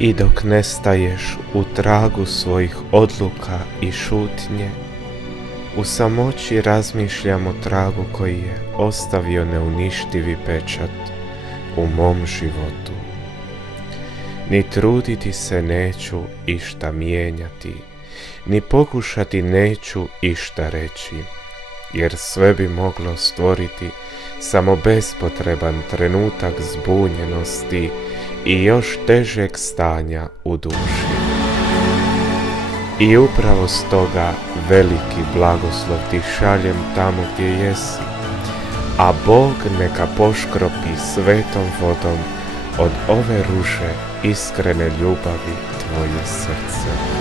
I dok ne staješ u tragu svojih odluka i šutnje, u samoći razmišljam o tragu koji je ostavio neuništivi pečat u mom životu. Ni truditi se neću išta mijenjati, ni pokušati neću išta reći, jer sve bi moglo stvoriti samo bespotreban trenutak zbunjenosti i još težeg stanja u duši. I upravo stoga veliki blagoslov ti šaljem tamo gdje jesi, a Bog neka poškropi svetom vodom od ove ruže iskrene ljubavi tvoje srce.